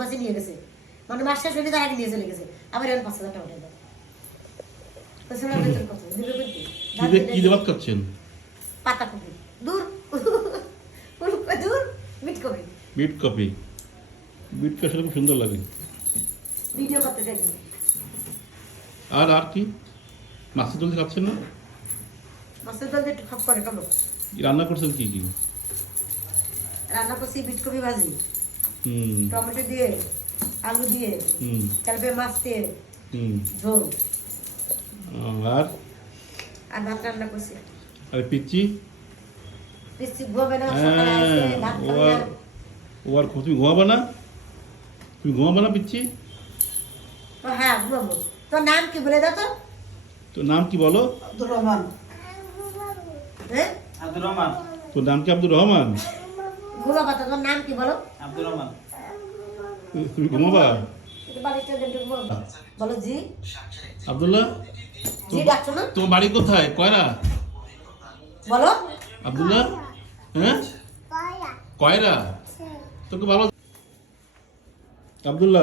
মাসে নিয়ে গেছে, মানে মাস শেষ হলে তার আগে নিয়ে চলে গেছে, আবার এখন 5,000 টাকা উঠে দেয়। তো শোনার বেতন কত দিবে বলতে কি দেবাত করছেন? পাতাকপি দূর ফুলকপি দূর বিটকপি বিট কপি। বিট কপি খুব সুন্দর লাগে। ভিডিও করতে থাকি। আর আর কি মাছের ঝোল খাচ্ছেন না? মাছের দল একটু খপ করে খাবো। রান্না করছেন কি কি? রান্না করছি বিটকপি ভাজি, হুম টমেটো দিয়ে, আলু দিয়ে, হুম তারপরে মাছ দিয়ে হুম ঝোল, আর আর ভাত রান্না করছি। আর পিচ্চি? পিসি ঘুমাবে না, সকালে আসে ভাত ও খাবে আর না। ও আর তুমি ঘুমাবা না? তুমি ঘুমাবা না পিচ্ছি? ও হ্যাঁ ঘুমাবো। তোর নাম কি বলে দাও তো? তোর নাম কি বলো? আব্দুর রহমান। হ্যাঁ আব্দুর রহমান। তোর নাম কি আব্দুর রহমান? ঘুমাবা তো, তোর নাম কি বলো? আব্দুর রহমান। তুমি ঘুমাবা? একটু বাড়িতে গিয়ে ঘুমাবো। বলো জি। আব্দুল্লাহ জি ডাকছো না? তোমার বাড়ি কোথায়? কয়রা? বলো। আব্দুল্লাহ হ্যাঁ কয়রা? তোকে ভালো আব্দুল্লাহ